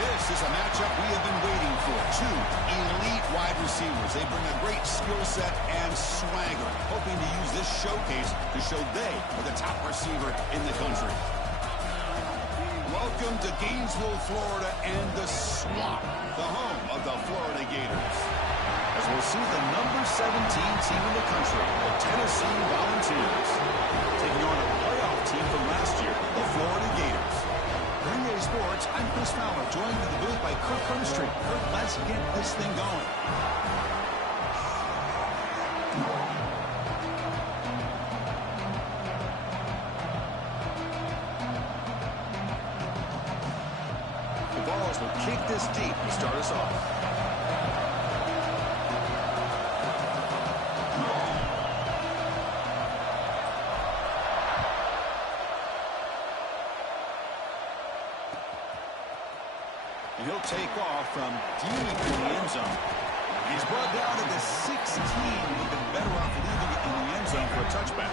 This is a matchup we have been waiting for. Two elite wide receivers. They bring a great skill set and swagger, hoping to use this showcase to show they are the top receiver in the country. Welcome to Gainesville, Florida, and the Swamp, the home of the Florida Gators. As we'll see the number 17 team in the country, the Tennessee Volunteers, taking on a playoff team from last year, the Florida Gators. Green Bay Sports, I'm Chris Fowler, joined in the booth by Kirk Herbstreit. Kirk, let's get this thing going. The Vols will kick this deep to start us off. And he'll take off from deep in the end zone. He's brought down to the 16. He'd been better off leaving it in the end zone for a touchback.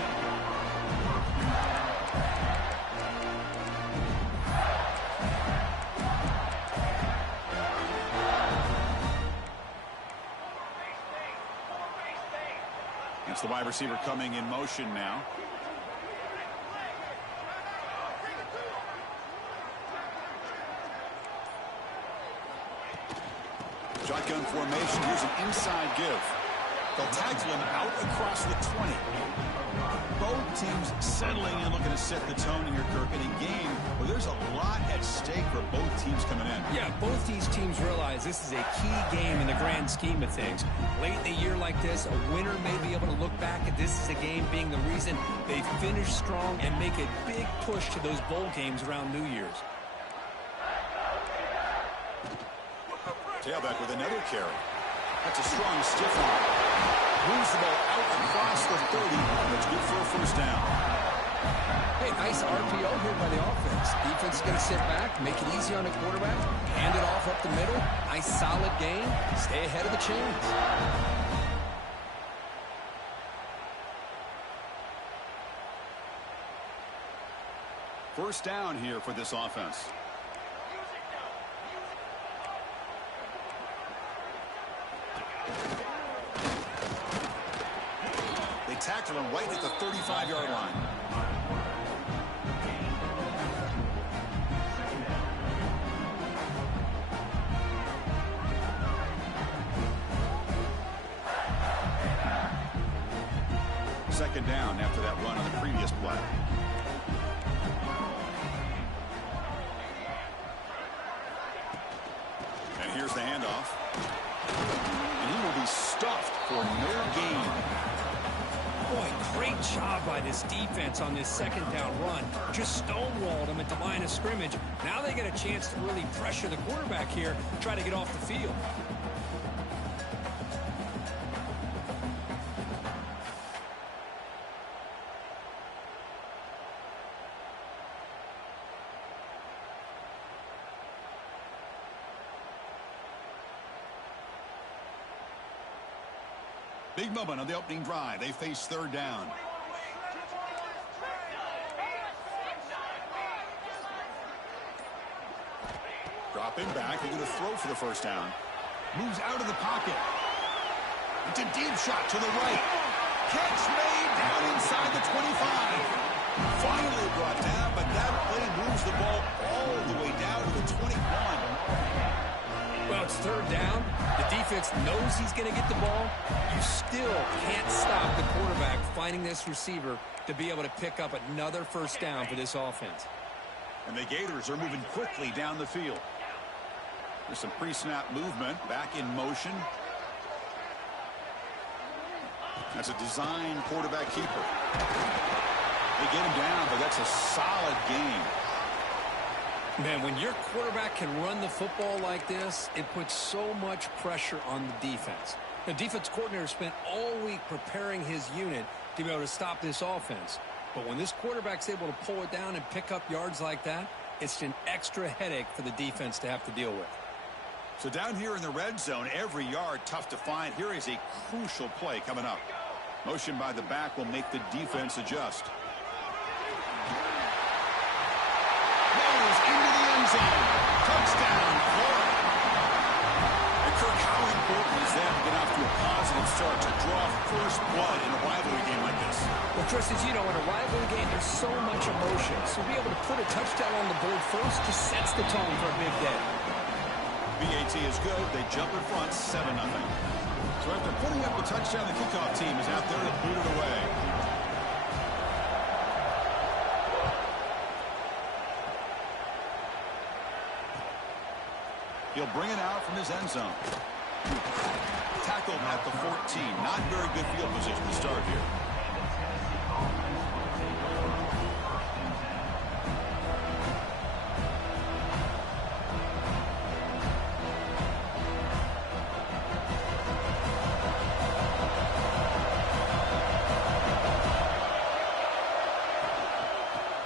It's the wide receiver coming in motion now. Shotgun formation. Here's an inside give. They'll tackle him out across the 20. Both teams settling in, looking to set the tone here, Kirk, in a game where there's a lot at stake for both teams coming in. Yeah, both these teams realize this is a key game in the grand scheme of things. Late in a year like this, a winner may be able to look back at this as a game being the reason they finish strong and make a big push to those bowl games around New Year's. Tailback with another carry. That's a strong stiff arm. Moves the ball out across the 30. That's good for a first down. Hey, nice RPO here by the offense. Defense is going to sit back, make it easy on the quarterback, hand it off up the middle. Nice solid game. Stay ahead of the chains. First down here for this offense. They tackle him right at the 35-yard line. Second down after that run on the previous play. And here's the handoff. And he will be stuffed for no gain. Boy, great job by this defense on this second down run. Just stonewalled him at the line of scrimmage. Now they get a chance to really pressure the quarterback here, try to get off the field. Big moment on the opening drive. They face third down. Dropping back. They're going to throw for the first down. Moves out of the pocket. It's a deep shot to the right. Catch made down inside the 25. Finally brought down, but that play moves the ball all the way down to the 21. Well, it's third down. The defense knows he's going to get the ball. You still can't stop the quarterback finding this receiver to be able to pick up another first down for this offense. And the Gators are moving quickly down the field. There's some pre-snap movement. Back in motion. That's a design quarterback keeper. They get him down, but that's a solid game. Man, when your quarterback can run the football like this, it puts so much pressure on the defense. The defense coordinator spent all week preparing his unit to be able to stop this offense. But when this quarterback's able to pull it down and pick up yards like that, it's an extra headache for the defense to have to deal with. So down here in the red zone, every yard tough to find. Here is a crucial play coming up. Motion by the back will make the defense adjust. Into the end zone. Touchdown, first blood in a rivalry game like this. Well, Chris, as you know, in a rivalry game, there's so much emotion. So to be able to put a touchdown on the board first just sets the tone for a big day. BAT is good. They jump in front, 7-0. So after putting up the touchdown, the kickoff team is out there to boot it away. He'll bring it out from his end zone. Tackled at the 14. Not very good field position to start here.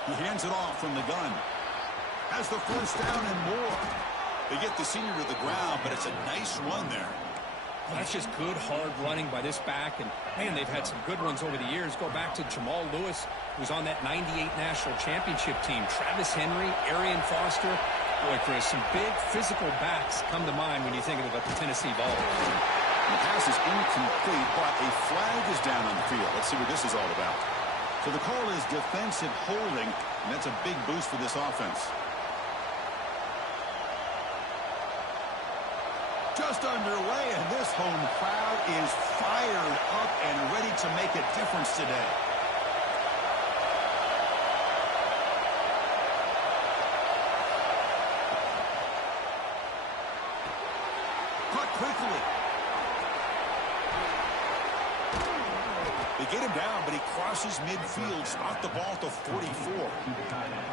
He hands it off from the gun. Has the first down and more. They get the senior to the ground, but it's a nice run there. Well, that's just good, hard running by this back. And, man, they've had some good ones over the years. Go back to Jamal Lewis, who's on that 98 National Championship team. Travis Henry, Arian Foster. Boy, Chris, some big physical backs come to mind when you think about the Tennessee Vols. The pass is incomplete, but a flag is down on the field. Let's see what this is all about. So the call is defensive holding, and that's a big boost for this offense. Just underway, and this home crowd is fired up and ready to make a difference today. Caught quickly. They get him down, but he crosses midfield, spot the ball to 44.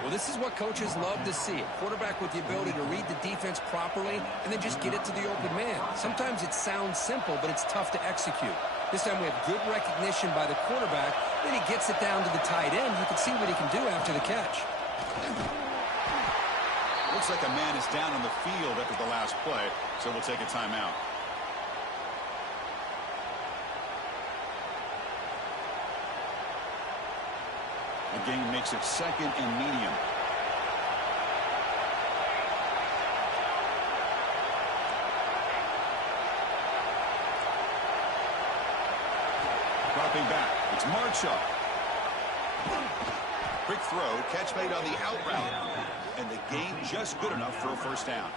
Well, this is what coaches love to see. A quarterback with the ability to read the defense properly and then just get it to the open man. Sometimes it sounds simple, but it's tough to execute. This time we have good recognition by the quarterback. Then he gets it down to the tight end. You can see what he can do after the catch. Looks like a man is down on the field after the last play, so we'll take a timeout. The game makes it second and medium. Dropping back. It's Marshall. Quick throw. Catch made on the out route. And the game just good enough for a first down.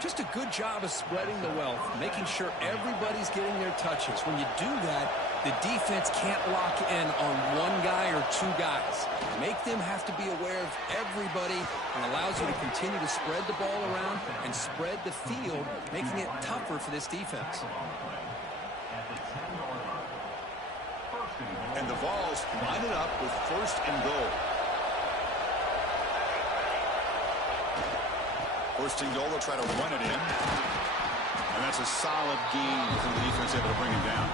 Just a good job of spreading the wealth, making sure everybody's getting their touches. When you do that, the defense can't lock in on one guy or two guys. Make them have to be aware of everybody and allows you to continue to spread the ball around and spread the field, making it tougher for this defense. And the Vols line it up with first and goal. First and goal, they'll try to run it in. And that's a solid gain from the defense able to bring him down.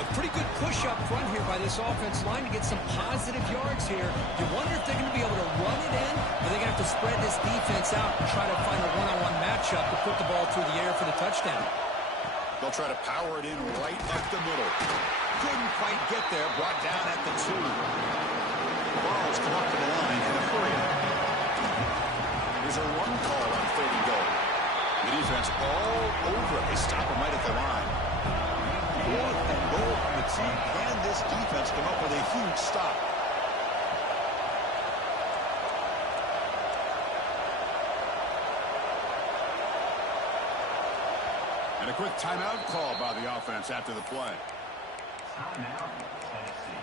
A pretty good push up front here by this offense line to get some positive yards here. You wonder if they're going to be able to run it in, or they're going to have to spread this defense out and try to find a one-on-one matchup to put the ball through the air for the touchdown. They'll try to power it in right up the middle. Couldn't quite get there, brought down at the 2. The Vols come up to the line in a hurry. There's a run call on third and goal. The defense all over it. They stop him right at the line. Fourth and goal from the team. Can this defense come up with a huge stop? And a quick timeout call by the offense after the play. Timeout, Tennessee.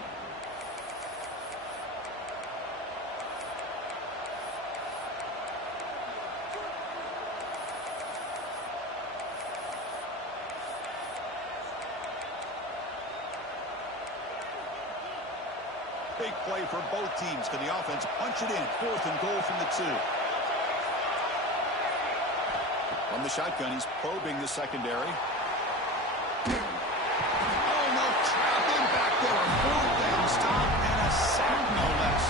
Big play for both teams. Can the offense punch it in? Fourth and goal from the 2. From the shotgun, he's probing the secondary. Oh, no, trapping back there. A fourth down stop and a sack, no less.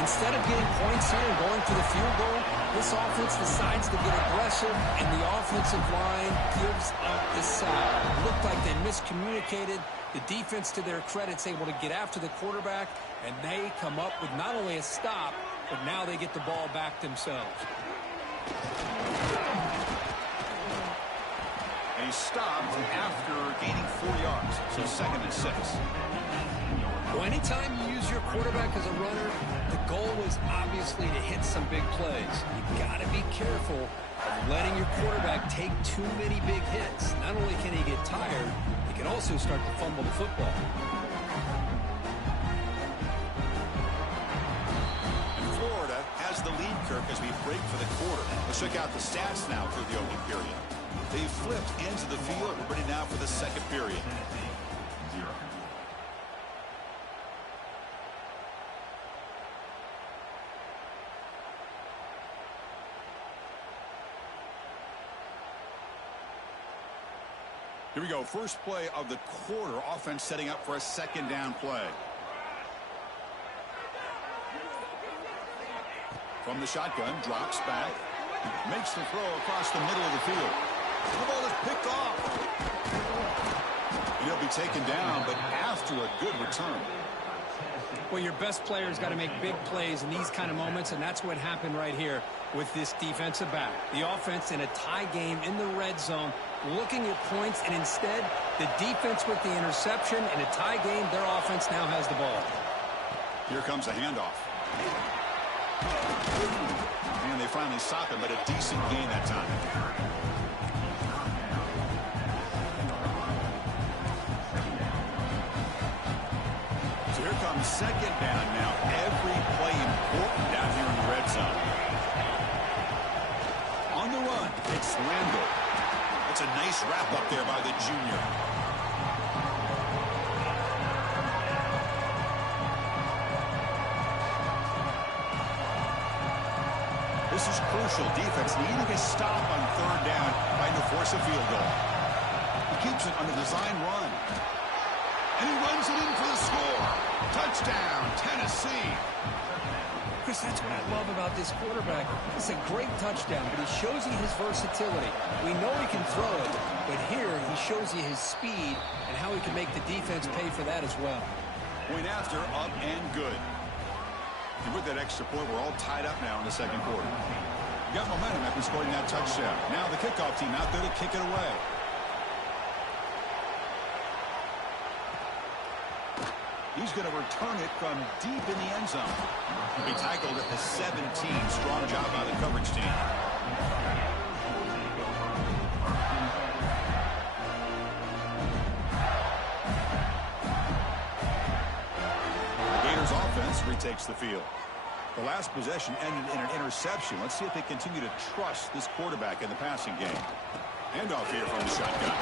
Instead of getting points here and going for the field goal, this offense decides to get aggressive, and the offensive line gives up the sack. It looked like they miscommunicated. The defense, to their credit, is able to get after the quarterback, and they come up with not only a stop, but now they get the ball back themselves. And he He's stopped after gaining 4 yards, so 2nd and 6. Well, anytime you use your quarterback as a runner, the goal is obviously to hit some big plays. You got to be careful of letting your quarterback take too many big hits. Not only can he get tired, he can also start to fumble the football. Florida has the lead, Kirk, as we break for the quarter. Let's check out the stats now through the opening period. They flipped ends of the field. We're ready now for the second period. Tennessee, 0. Here we go. First play of the quarter. Offense setting up for a 2nd down play. From the shotgun, drops back, makes the throw across the middle of the field. The ball is picked off. He'll be taken down, but after a good return. Well, your best players got to make big plays in these kind of moments, and that's what happened right here with this defensive back. The offense in a tie game in the red zone, looking at points, and instead, the defense with the interception. In a tie game, their offense now has the ball. Here comes a handoff. And they finally stop him, but a decent gain that time. So here comes 2nd down now. Every play important down here in the red zone. On the run, it's Randall. It's a nice wrap up there by the junior. This is crucial. Defense needing a stop on 3rd down, trying to force a field goal. He keeps it on the design run. And he runs it in for the score. Touchdown, Tennessee. Chris, that's what I love about this quarterback. It's a great touchdown, but he shows you his versatility. We know he can throw it, but here he shows you his speed and how he can make the defense pay for that as well. Point after, up and good. And with that extra point, we're all tied up now in the 2nd quarter. Got momentum after scoring that touchdown. Now the kickoff team out there to kick it away. He's going to return it from deep in the end zone. He tackled at the 17. Strong job by the coverage team. Offense retakes the field. The last possession ended in an interception. Let's see if they continue to trust this quarterback in the passing game. Handoff here from the shotgun.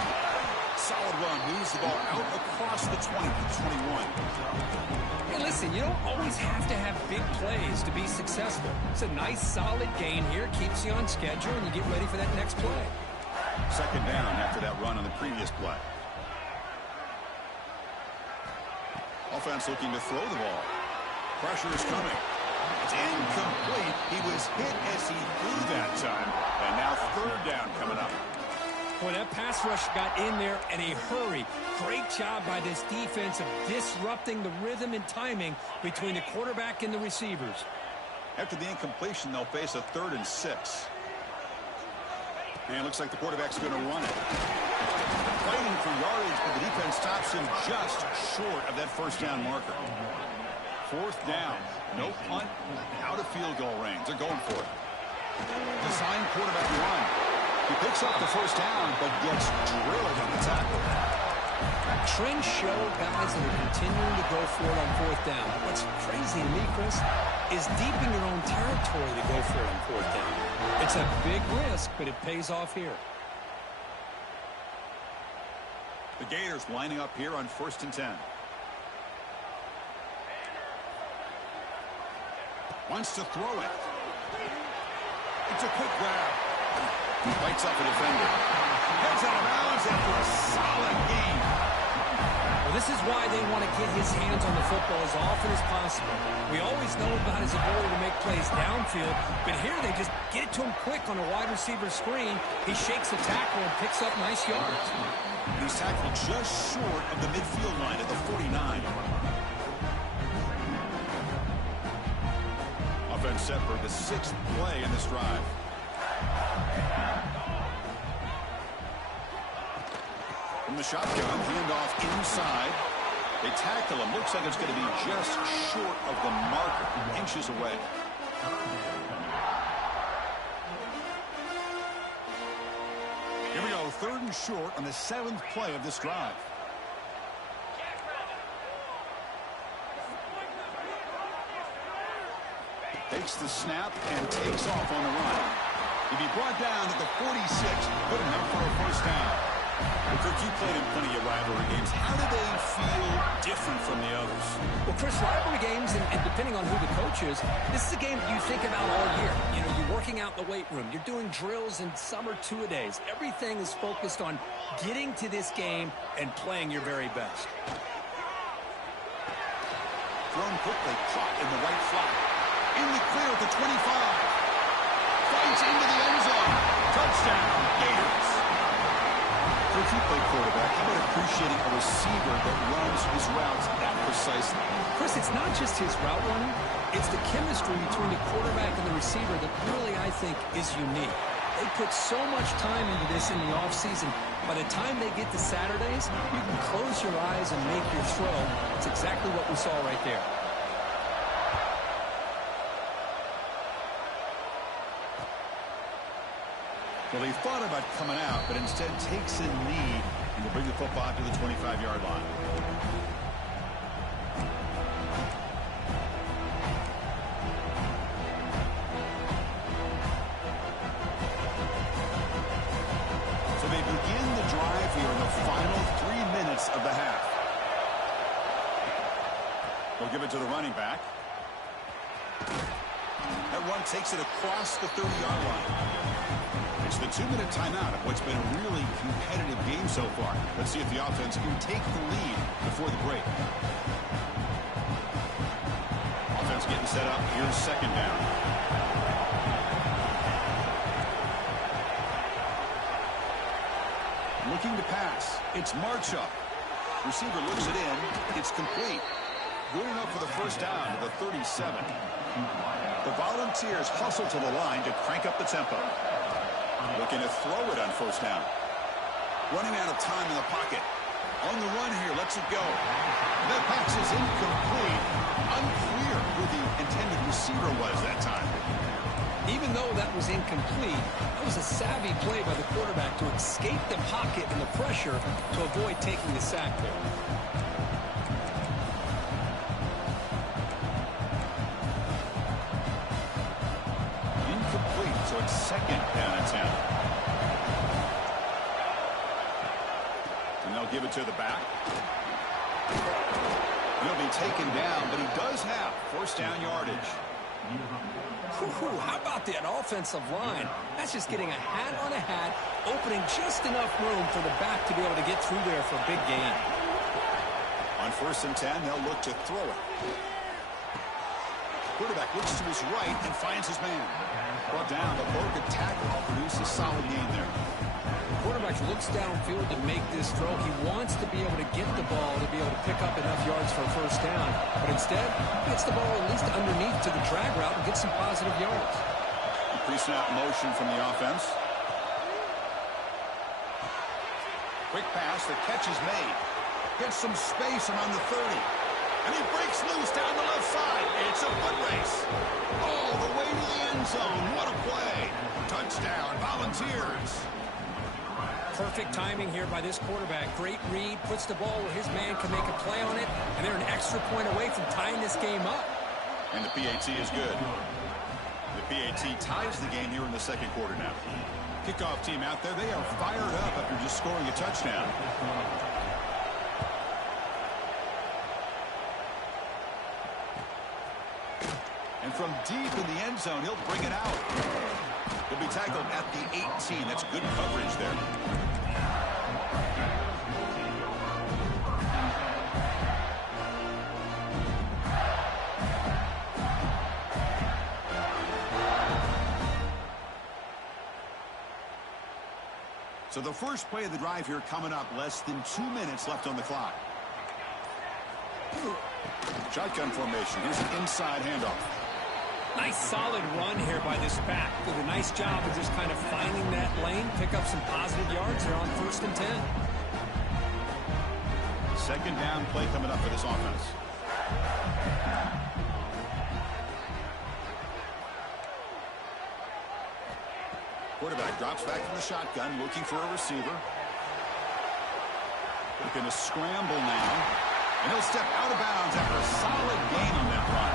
Solid run, moves the ball out across the 20 to 21. Hey, listen, you don't always have to have big plays to be successful. It's a nice, solid gain here, keeps you on schedule, and you get ready for that next play. 2nd down after that run on the previous play. Offense looking to throw the ball. Pressure is coming. It's incomplete. He was hit as he threw that time. And now 3rd down coming up. Boy, that pass rush got in there in a hurry. Great job by this defense of disrupting the rhythm and timing between the quarterback and the receivers. After the incompletion, they'll face a 3rd and 6. And it looks like the quarterback's going to run it. Fighting for yardage, but the defense stops him just short of that 1st down marker. 4th down. No punt. Out of field goal range. They're going for it. Design quarterback run. He picks up the 1st down, but gets drilled on the tackle. Trends show guys that are continuing to go for it on 4th down. What's crazy to me, Chris, is deep in your own territory to go for it on 4th down. It's a big risk, but it pays off here. The Gators lining up here on 1st and 10. Wants to throw it. It's a quick grab. Bites up a defender. Heads out of bounds after a solid game. Well, this is why they want to get his hands on the football as often as possible. We always know about his ability to make plays downfield, but here they just get it to him quick on a wide receiver screen. He shakes the tackle and picks up nice yards. He's tackled just short of the midfield line at the 49. Offense set for the 6th play in this drive. From the shotgun, handoff inside. They tackle him. Looks like it's going to be just short of the marker, inches away. Here we go, 3rd and short on the 7th play of this drive. Takes the snap and takes off on the run. He'll be brought down at the 46, good enough for a first down. Well, Kirk, you played in plenty of rivalry games. How do they feel different from the others? Well, Chris, rivalry games, and depending on who the coach is, this is a game that you think about all year. You know, you're working out in the weight room. You're doing drills, and some are two-a-days. Everything is focused on getting to this game and playing your very best. Thrown quickly, caught in the right flat. In the clear at the 25. Fights into the end zone. Touchdown, Gators. Coach, you play quarterback. How about appreciating a receiver that runs his routes that precisely? Chris, it's not just his route running. It's the chemistry between the quarterback and the receiver that really, I think, is unique. They put so much time into this in the offseason. By the time they get to Saturdays, you can close your eyes and make your throw. It's exactly what we saw right there. Well, he thought about coming out, but instead takes a knee and will bring the football to the 25-yard line. So they begin the drive here in the final 3 minutes of the half. They'll give it to the running back. That run takes it across the 30-yard line. It's the 2-minute timeout of what's been a really competitive game so far. Let's see if the offense can take the lead before the break. Offense getting set up. Here's 2nd down. Looking to pass. It's Marchuk. Receiver looks it in. It's complete. Good enough for the first down to the 37. The Volunteers hustle to the line to crank up the tempo. Looking to throw it on 1st down. Running out of time in the pocket. On the run here, lets it go. That pass is incomplete. Unclear who the intended receiver was that time. Even though that was incomplete, that was a savvy play by the quarterback to escape the pocket and the pressure to avoid taking the sack there. Incomplete, so it's 2nd down and 10. And they'll give it to the back. He'll be taken down, but he does have 1st down yardage. How about that offensive line? That's just getting a hat on a hat, opening just enough room for the back to be able to get through there for a big gain. On 1st and 10, they'll look to throw it. Quarterback looks to his right and finds his man. Brought down, but broken tackle will produce a solid gain there. Quarterback looks downfield to make this throw. He wants to be able to get the ball to be able to pick up enough yards for a 1st down. But instead, gets the ball at least underneath to the drag route and gets some positive yards. Pre-snap motion from the offense. Quick pass, the catch is made. Gets some space around the 30. And he breaks loose down the left side. It's a foot race. All the way to the end zone. What a play. Touchdown, Volunteers. Perfect timing here by this quarterback. Great read, puts the ball where his man can make a play on it, and they're an extra point away from tying this game up. And the PAT is good. The PAT ties the game here in the 2nd quarter now. Kickoff team out there, they are fired up after just scoring a touchdown. And from deep in the end zone, he'll bring it out. He'll be tackled at the 18. That's good coverage there. So the first play of the drive here coming up, less than 2 minutes left on the clock. Shotgun formation. Here's an inside handoff. Nice solid run here by this back. Did a nice job of just kind of finding that lane, pick up some positive yards here on 1st and 10. second down play coming up for this offense. Quarterback drops back from the shotgun, looking for a receiver. Looking to scramble now. And he'll step out of bounds after a solid gain on that run.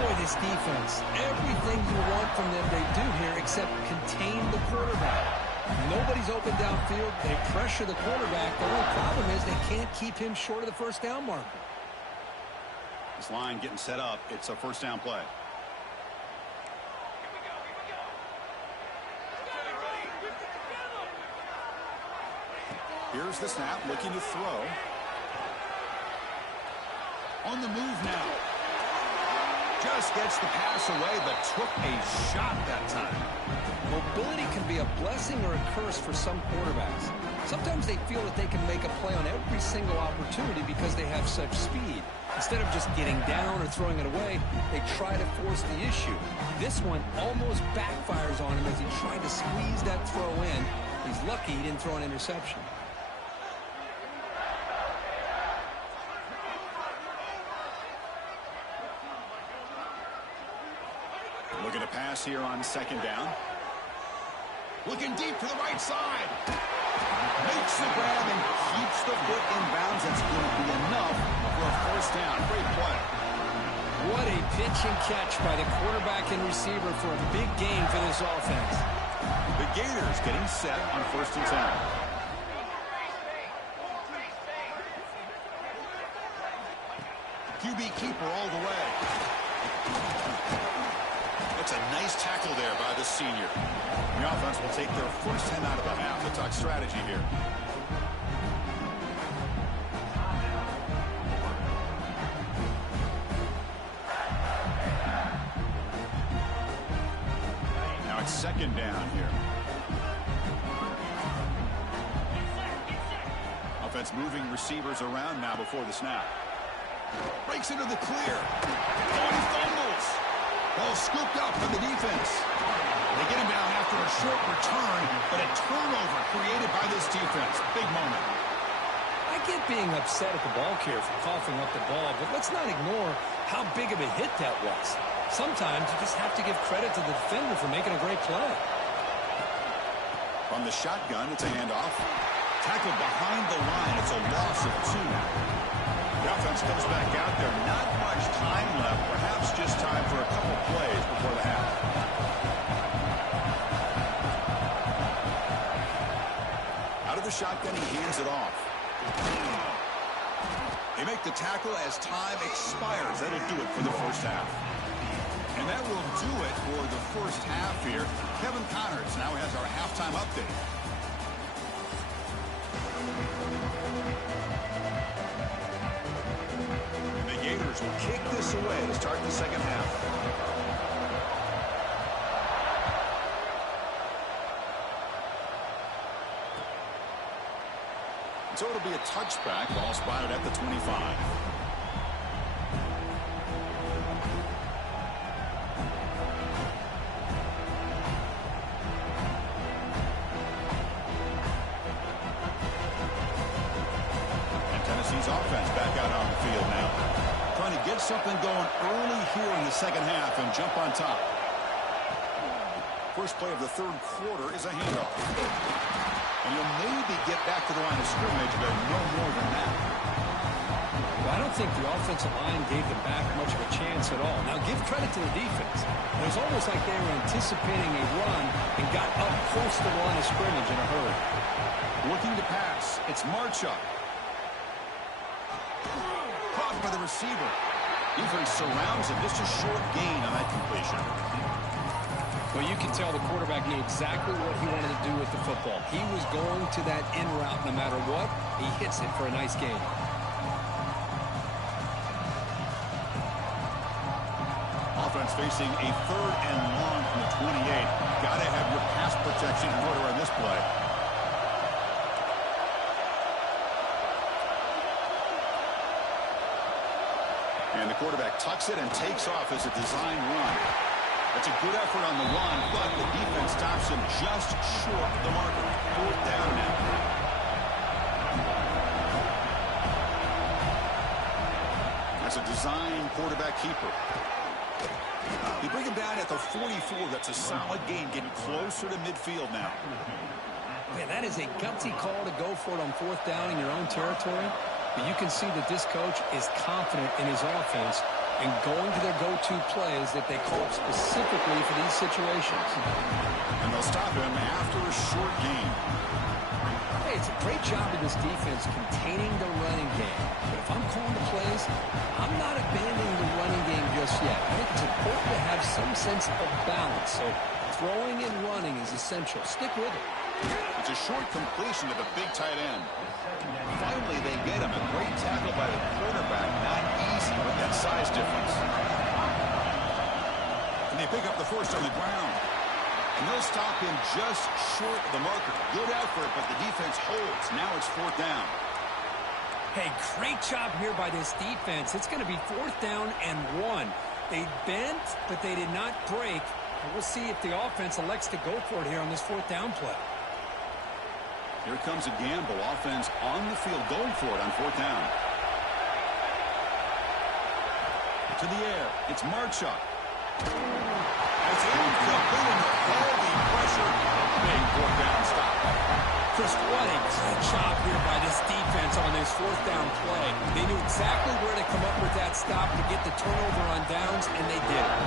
Boy, this defense, everything you want from them they do here except contain the quarterback. Nobody's open downfield. They pressure the quarterback. The only problem is they can't keep him short of the first down marker. This line getting set up. It's a first down play. Here's the snap, looking to throw. On the move now. Just gets the pass away, but took a shot that time. Mobility can be a blessing or a curse for some quarterbacks. Sometimes they feel that they can make a play on every single opportunity because they have such speed. Instead of just getting down or throwing it away, they try to force the issue. This one almost backfires on him as he tried to squeeze that throw in. He's lucky he didn't throw an interception. Looking to pass here on second down. Looking deep to the right side. Makes the grab and keeps the foot in bounds. That's going to be enough for a first down. Great play. What a pitch and catch by the quarterback and receiver for a big gain for this offense. The Gators getting set on 1st and 10. QB keeper all the way. That's a nice tackle there by the senior. The offense will take their first 10 out of the half. The tuck strategy here. Now it's second down here. Offense moving receivers around now before the snap. Breaks into the clear. Oh, he fumbles. Ball scooped up from the defense. They get him down after a short return, but a turnover created by this defense. Big moment. I get being upset at the ball carrier for coughing up the ball, but let's not ignore how big of a hit that was. Sometimes you just have to give credit to the defender for making a great play. From the shotgun, it's a handoff. Tackled behind the line. It's a loss of 2. The offense comes back out there. Not much time left. Perhaps just time for a couple plays before the half. Out of the shotgun, he hands it off. They make the tackle as time expires. That'll do it for the first half. And that will do it for the first half here. Kevin Connors now has our halftime update. Gators will kick this away to start the second half. So it'll be a touchback. Ball spotted at the 25. And Tennessee's offense back out on the field now. Trying to get something going early here in the second half and jump on top. First play of the third quarter is a handoff. And you'll maybe get back to the line of scrimmage, but no more than that. Well, I don't think the offensive line gave them back much of a chance at all. Now, give credit to the defense. It was almost like they were anticipating a run and got up close to the line of scrimmage in a hurry. Looking to pass. It's Marchuk. Caught by the receiver. Defense surrounds him. Just a short gain on that completion. Well, you can tell the quarterback knew exactly what he wanted to do with the football. He was going to that in route no matter what. He hits it for a nice gain. Offense facing a 3rd and long from the 28. Got to have your pass protection in order on this play. And the quarterback tucks it and takes off as a design run. That's a good effort on the run, but the defense stops him just short of the marker. 4th down now. is a design quarterback keeper. You bring him down at the 44. That's a solid gain, getting closer to midfield now. Man, that is a gutsy call to go for it on fourth down in your own territory. But you can see that this coach is confident in his offense and going to their go-to plays that they call specifically for these situations. And they'll stop him after a short gain. Hey, it's a great job of this defense containing the running game. But if I'm calling the plays, I'm not abandoning the running game just yet. I think it's important to have some sense of balance. So throwing and running is essential. Stick with it. It's a short completion to the big tight end. Finally, they get him. A great tackle by the quarterback. Not easy with that size difference. And they pick up the first on the ground. And they'll stop him just short of the marker. Good effort, but the defense holds. Now it's fourth down. Hey, great job here by this defense. It's going to be fourth down and 1. They bent, but they did not break. And we'll see if the offense elects to go for it here on this fourth down play. Here comes a gamble. Offense on the field going for it on fourth down. To the air. It's Marchuk. It's incomplete under heavy pressure. Big fourth down stop. Chris, what a great job here by this defense on this fourth down play. They knew exactly where to come up with that stop to get the turnover on downs, and they did it.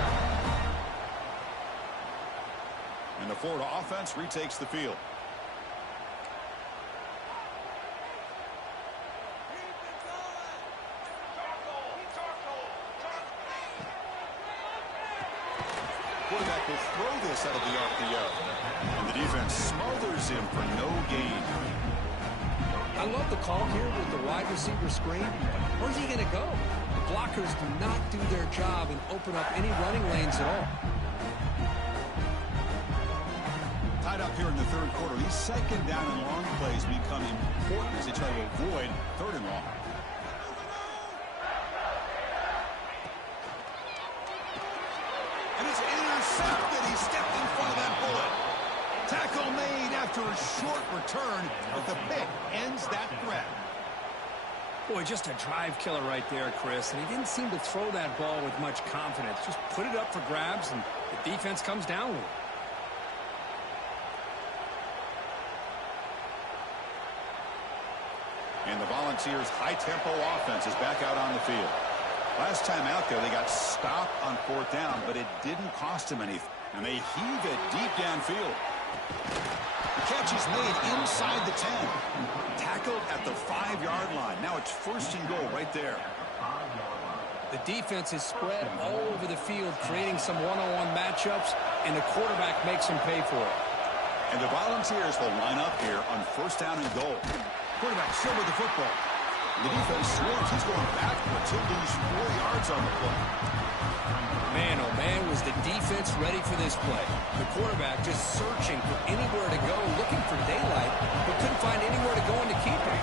And the Florida offense retakes the field. Quarterback will throw this out of the RPO. And the defense smothers him for no gain. I love the call here with the wide receiver screen. Where's he going to go? The blockers do not do their job and open up any running lanes at all. Tied up here in the third quarter. These second down and long plays become important as they try to avoid third and long. And it's intercepted. He stepped in front of that bullet. Tackle made after a short return, but the pick ends that threat. Boy, just a drive killer right there, Chris. And he didn't seem to throw that ball with much confidence. Just put it up for grabs, and the defense comes down with it. And the Volunteers' high-tempo offense is back out on the field. Last time out there, they got stopped on fourth down, but it didn't cost them anything. And they heave it deep downfield. The catch is made inside the 10. Tackled at the 5-yard line. Now it's first and goal right there. The defense is spread all over the field, creating some one-on-one matchups, and the quarterback makes them pay for it. And the Volunteers will line up here on first down and goal. Quarterback still with the football. The defense swerves. He's going backwards. He'll lose 4 yards on the play. Man, oh man, was the defense ready for this play. The quarterback just searching for anywhere to go, looking for daylight, but couldn't find anywhere to go in to keep him.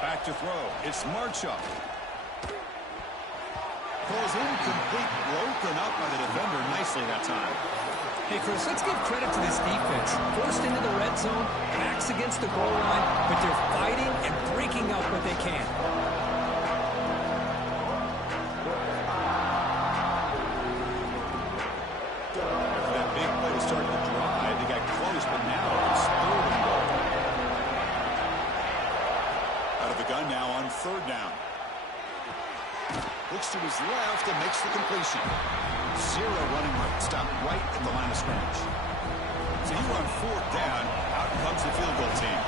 Back to throw. It's Marchuk. Throws incomplete, broken up by the defender nicely that time. Hey, Chris, let's give credit to this defense. Forced into the red zone, backs against the goal line, but they're fighting and breaking up what they can. After that big play to start the drive, they got close, but now it's third and goal. Out of the gun now on third down. Looks to his left and makes the completion. Zero running room. Stopped right at the line of scrimmage. So here on fourth down, out comes the field goal team.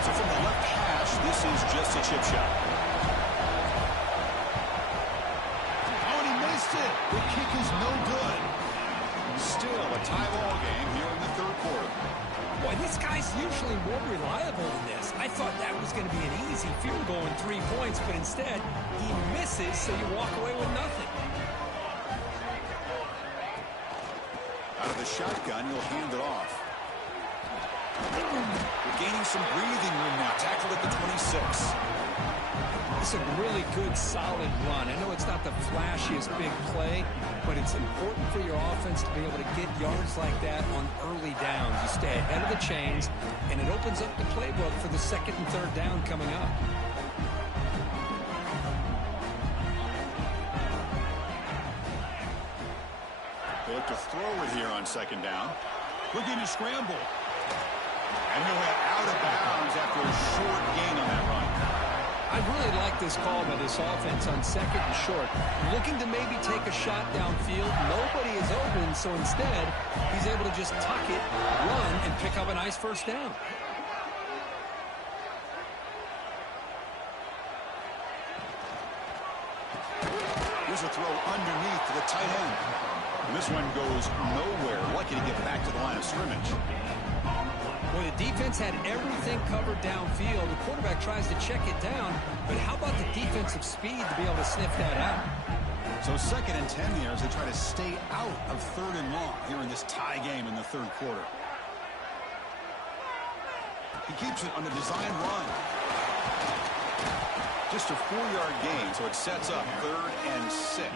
So from the left hash, this is just a chip shot. Oh, and he missed it. The kick is no good. Still a tie ball game here in the third quarter. Boy, this guy's usually more reliable than this. I thought that was going to be an easy field goal in 3 points, but instead, he misses, so you walk away with nothing. Out of the shotgun, he'll hand it off. We're gaining some breathing room now. Tackled at the 26. The That's a really good, solid run. I know it's not the flashiest big play, but it's important for your offense to be able to get yards like that on early downs. You stay ahead of the chains, and it opens up the playbook for the second and third down coming up. They look to throw it here on second down. Looking to scramble. And he'll head out of bounds after a short gain on that run. I really like this call by this offense on second and short. Looking to maybe take a shot downfield. Nobody is open, so instead, he's able to just tuck it, run, and pick up a nice first down. Here's a throw underneath to the tight end. And this one goes nowhere. Lucky to get back to the line of scrimmage. Well, the defense had everything covered downfield. The quarterback tries to check it down, but how about the defensive speed to be able to sniff that out? So second and 10 here as they try to stay out of third and long here in this tie game in the third quarter. He keeps it on the design run. Just a 4-yard gain, so it sets up 3rd and 6.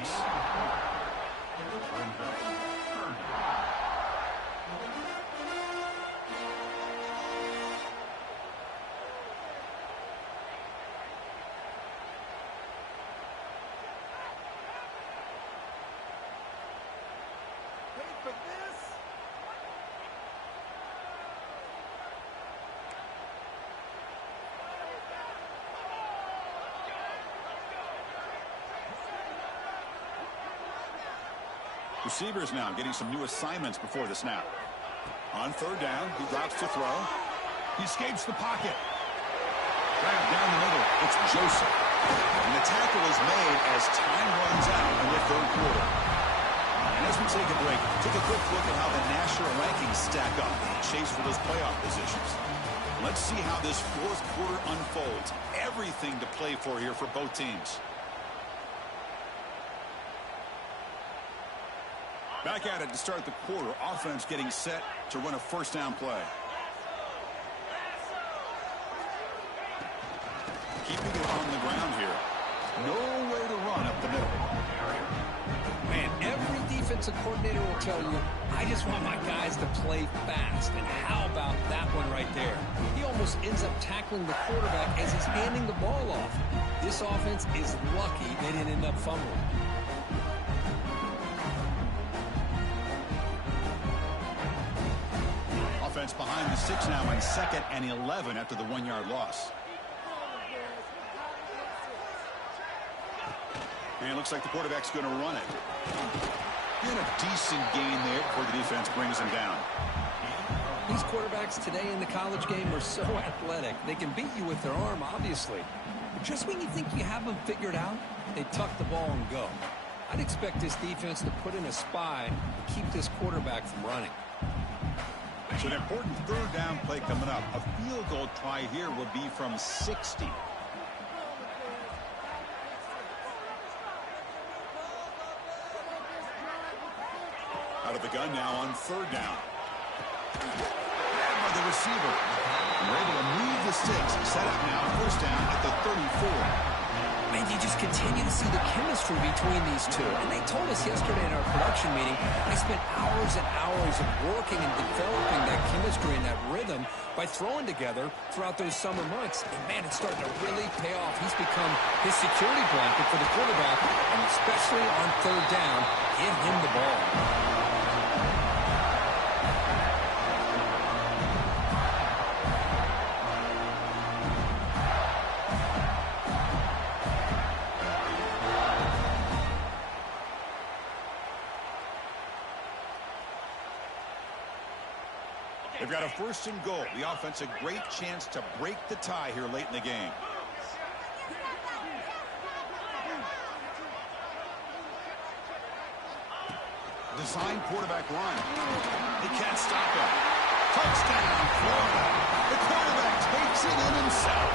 Receivers now getting some new assignments before the snap. On third down, he drops to throw. He escapes the pocket. Right down the middle, it's Joseph. And the tackle is made as time runs out in the third quarter. And as we take a break, take a quick look at how the national rankings stack up in the chase for those playoff positions. Let's see how this fourth quarter unfolds. Everything to play for here for both teams. Back at it to start the quarter. Offense getting set to run a first down play. Keeping it on the ground here. Nowhere to run up the middle. Man, every defensive coordinator will tell you, I just want my guys to play fast. And how about that one right there? He almost ends up tackling the quarterback as he's handing the ball off. This offense is lucky they didn't end up fumbling. Offense behind the 6 now on 2nd and 11 after the 1-yard loss. And it looks like the quarterback's going to run it. And a decent gain there before the defense brings him down. These quarterbacks today in the college game are so athletic. They can beat you with their arm, obviously. But just when you think you have them figured out, they tuck the ball and go. I'd expect this defense to put in a spy to keep this quarterback from running. So an important third down play coming up. A field goal try here will be from 60. Out of the gun now on third down. Grabbed by the receiver. And we're able to move the sticks. Set up now, first down at the 34. Man, you just continue to see the chemistry between these two. And they told us yesterday in our production meeting, they spent hours and hours of working and developing that chemistry and that rhythm by throwing together throughout those summer months. And man, it's starting to really pay off. He's become his security blanket for the quarterback, and especially on third down, give him the ball. They've got a first and goal. The offense a great chance to break the tie here late in the game. Design quarterback run. They can't stop him. Touchdown, Florida. The quarterback takes it in himself.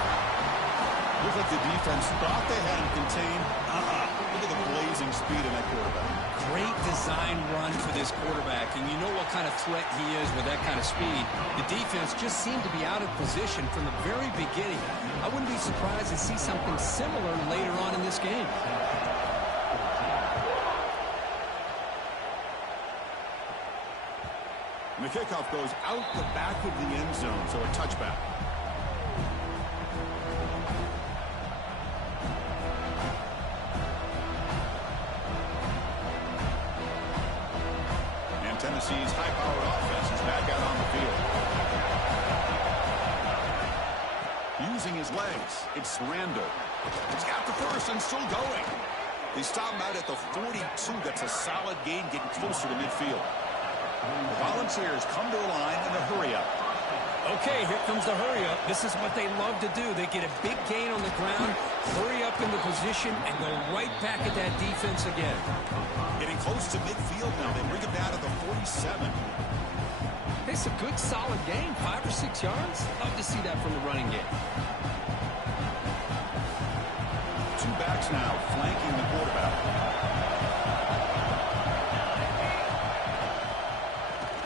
Looked like the defense thought they had him contained. Look at the blazing speed of that quarterback. Great design run for this quarterback, and you know what kind of threat he is with that kind of speed. The defense just seemed to be out of position from the very beginning. I wouldn't be surprised to see something similar later on in this game. And the kickoff goes out the back of the end zone, so a touchback. And Tennessee's high-powered offense is back out on the field. Using his legs, it's Randall. He's got the first and still going. They stop him out at the 42. That's a solid gain, getting closer to midfield. The Volunteers come to a line in a hurry-up. Okay, here comes the hurry-up. This is what they love to do. They get a big gain on the ground, hurry up into position, and go right back at that defense again. Getting close to midfield now. They bring him down to the 47. It's a good, solid gain, 5 or 6 yards. Love to see that from the running game. Two backs now flanking the quarterback.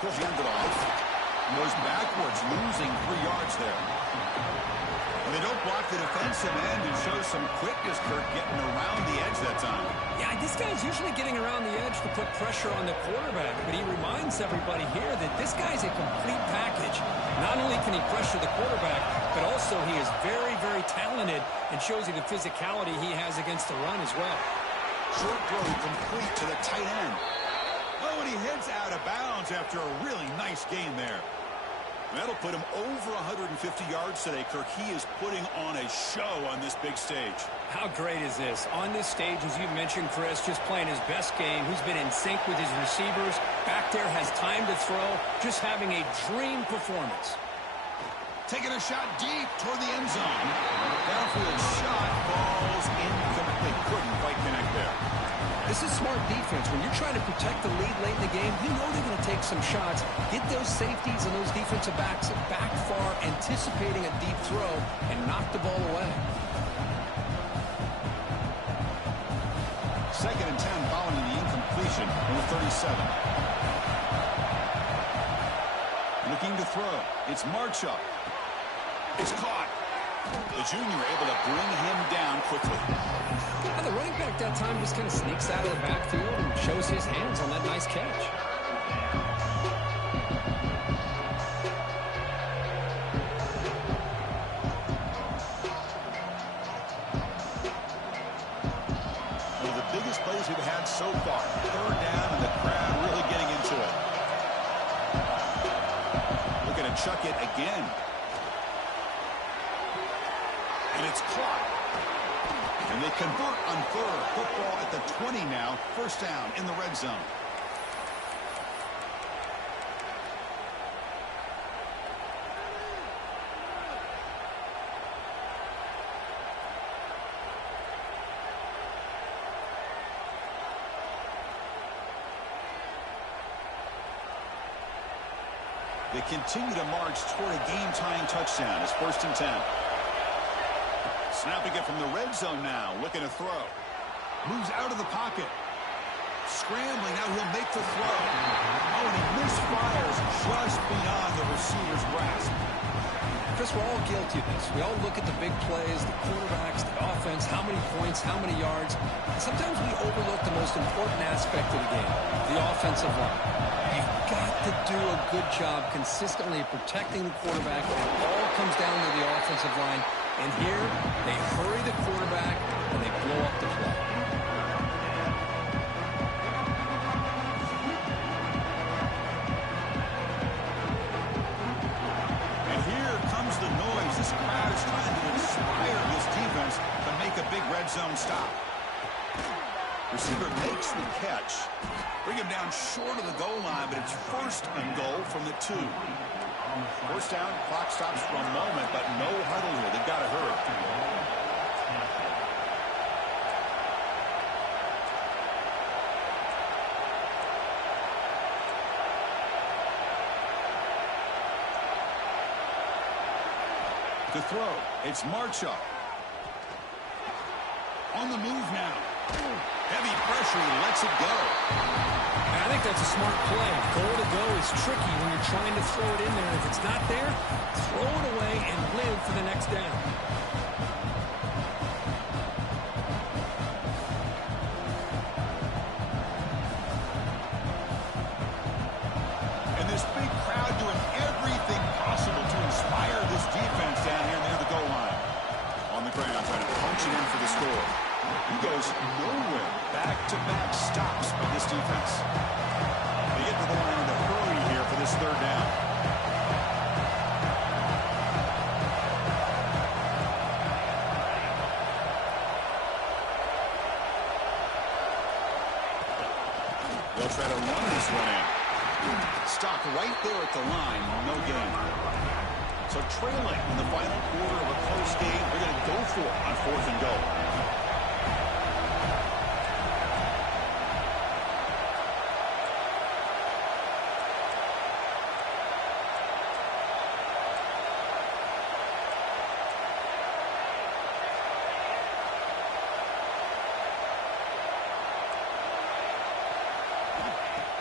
He'll hand it off. Goes backwards, losing 3 yards there. And they don't block the defensive end and show some quickness, Kirk, getting around the edge that time. Yeah, this guy's usually getting around the edge to put pressure on the quarterback, but he reminds everybody here that this guy's a complete package. Not only can he pressure the quarterback, but also he is very, very talented and shows you the physicality he has against the run as well. Short throw complete to the tight end. Oh, and he heads out of bounds after a really nice gain there. That'll put him over 150 yards today, Kirk. He is putting on a show on this big stage. How great is this? On this stage, as you mentioned, Chris, just playing his best game. He's been in sync with his receivers. Back there, has time to throw. Just having a dream performance. Taking a shot deep toward the end zone. Downfield shot falls incomplete. Couldn't quite connect there. This is smart defense. When you're trying to protect the lead late in the game, you know they're going to take some shots, get those safeties and those defensive backs back far, anticipating a deep throw, and knock the ball away. 2nd and 10 following the incompletion on the 37. Looking to throw. It's Marchup. It's caught. The junior able to bring him down quickly. And the running back that time just kind of sneaks out of the backfield and shows his hands on that nice catch. One of the biggest plays we've had so far. 3rd down and the crowd really getting into it. Looking to chuck it again. And it's caught. And they convert on 3rd. Football at the 20 now. 1st down in the red zone. They continue to march toward a game-tying touchdown. It's 1st and 10. Snapping it from the red zone now, looking to throw. Moves out of the pocket. Scrambling, now he'll make the throw. Oh, and he misfires just beyond the receiver's grasp. Chris, we're all guilty of this. We all look at the big plays, the quarterbacks, the offense, how many points, how many yards. Sometimes we overlook the most important aspect of the game, the offensive line. You've got to do a good job consistently protecting the quarterback. It all comes down to the offensive line. And here, they hurry the quarterback, and they blow up the play. And here comes the noise. This crowd is trying to inspire this defense to make a big red zone stop. Receiver makes the catch. Bring him down short of the goal line, but it's 1st and goal from the 2. 1st down, clock stops for a moment, but no huddle here. They've got to hurry. To throw, it's Marchup. the move now. Heavy pressure, he lets it go. I think that's a smart play. Goal to go is tricky when you're trying to throw it in there. If it's not there, throw it away and live for the next down. And this big crowd doing everything possible to inspire this defense down here near the goal line. On the ground, trying to punch it in for the score. He goes nowhere. Back-to-back stops by this defense. They get to the line in a hurry here for this third down. They'll try to run this one in. Stop right there at the line. No gain. So trailing in the final quarter of a close game, they're going to go for it on 4th and goal.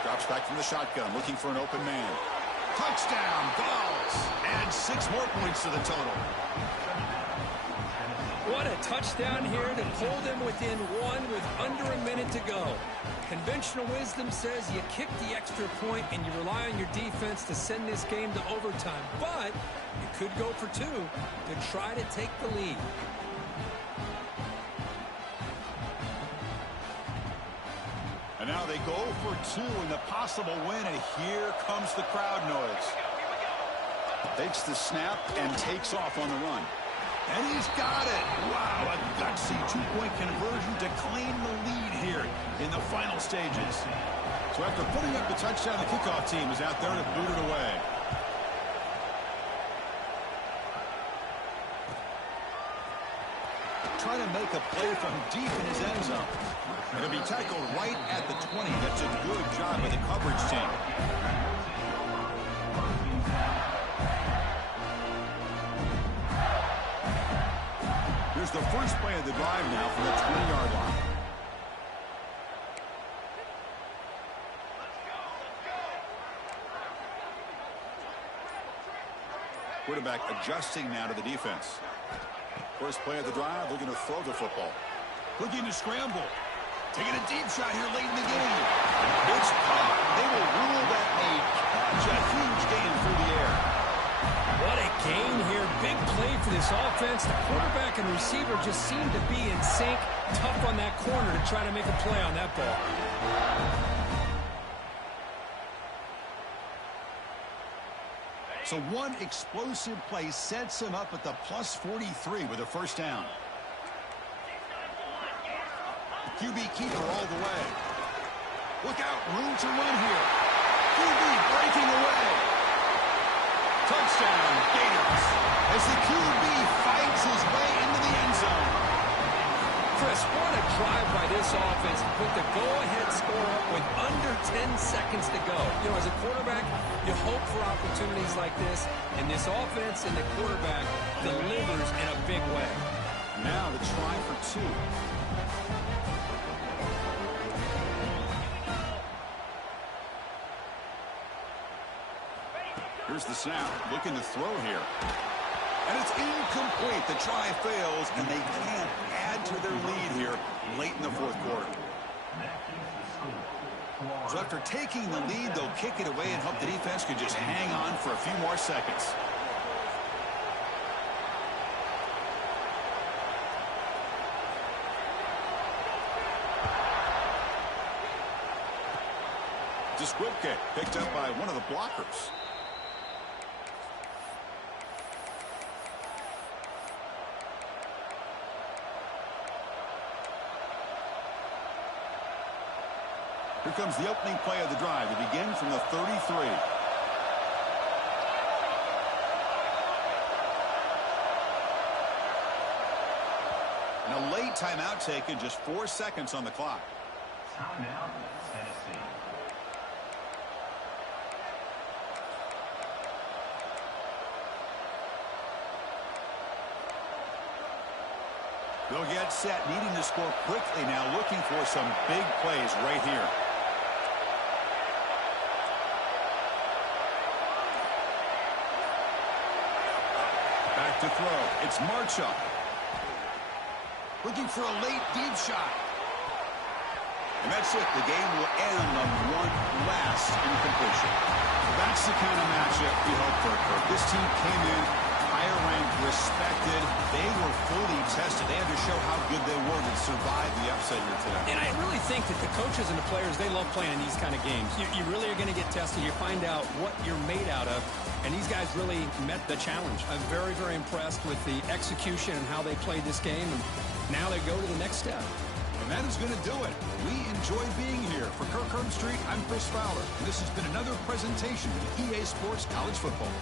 Drops back from the shotgun, looking for an open man. Touchdown, Vols. And 6 more points to the total. What a touchdown here to pull them within 1 with under a minute to go. Conventional wisdom says you kick the extra point and you rely on your defense to send this game to overtime. But you could go for 2 to try to take the lead. And now they go for 2 in the possible win, and here comes the crowd noise. Takes the snap and takes off on the run. And he's got it. Wow, a gutsy 2-point conversion to claim the lead here in the final stages. So after putting up the touchdown, the kickoff team is out there to boot it away. Trying to make a play from deep in his end zone. It'll be tackled right at the 20. That's a good job by the coverage team. Here's the first play of the drive now from the 20-yard line. Quarterback adjusting now to the defense. First play of the drive, looking to throw the football. Looking to scramble. Taking a deep shot here late in the game. It's caught. They will rule that a catch. A huge gain through the air. What a gain here. Big play for this offense. The quarterback and receiver just seem to be in sync. Tough on that corner to try to make a play on that ball. So one explosive play sets him up at the plus 43 with a first down. QB keeper all the way. Look out, room to run here. QB breaking away. Touchdown, Gators. As the QB fights his way into the end zone. Chris, what a drive by this offense to put the go-ahead score up with under 10 seconds to go. You know, as a quarterback, you hope for opportunities like this, and this offense and the quarterback delivers in a big way. Now the try for 2. Here's the snap, looking to throw here. And it's incomplete. The try fails, and they can't add to their lead here late in the 4th quarter. So after taking the lead, they'll kick it away and hope the defense can just hang on for a few more seconds. Disquipke picked up by one of the blockers. Here comes the opening play of the drive. They begin from the 33. And a late timeout taken, just 4 seconds on the clock. Timeout, Tennessee. They'll get set, needing to score quickly now, looking for some big plays right here. Back to throw. It's Marchuk. Looking for a late deep shot. And that's it. The game will end on one last incompletion. That's the kind of matchup we hope for, Kirk. This team came in higher ranked, respected. They were fully tested. They had to show how good they were to survive the upset here today. And I really think that the coaches and the players, they love playing these kind of games. You really are going to get tested. You find out what you're made out of. And these guys really met the challenge. I'm very, very impressed with the execution and how they played this game. And now they go to the next step. And that is going to do it. We enjoy being here. For Kirk Herbstreit, I'm Chris Fowler. And this has been another presentation of EA Sports College Football.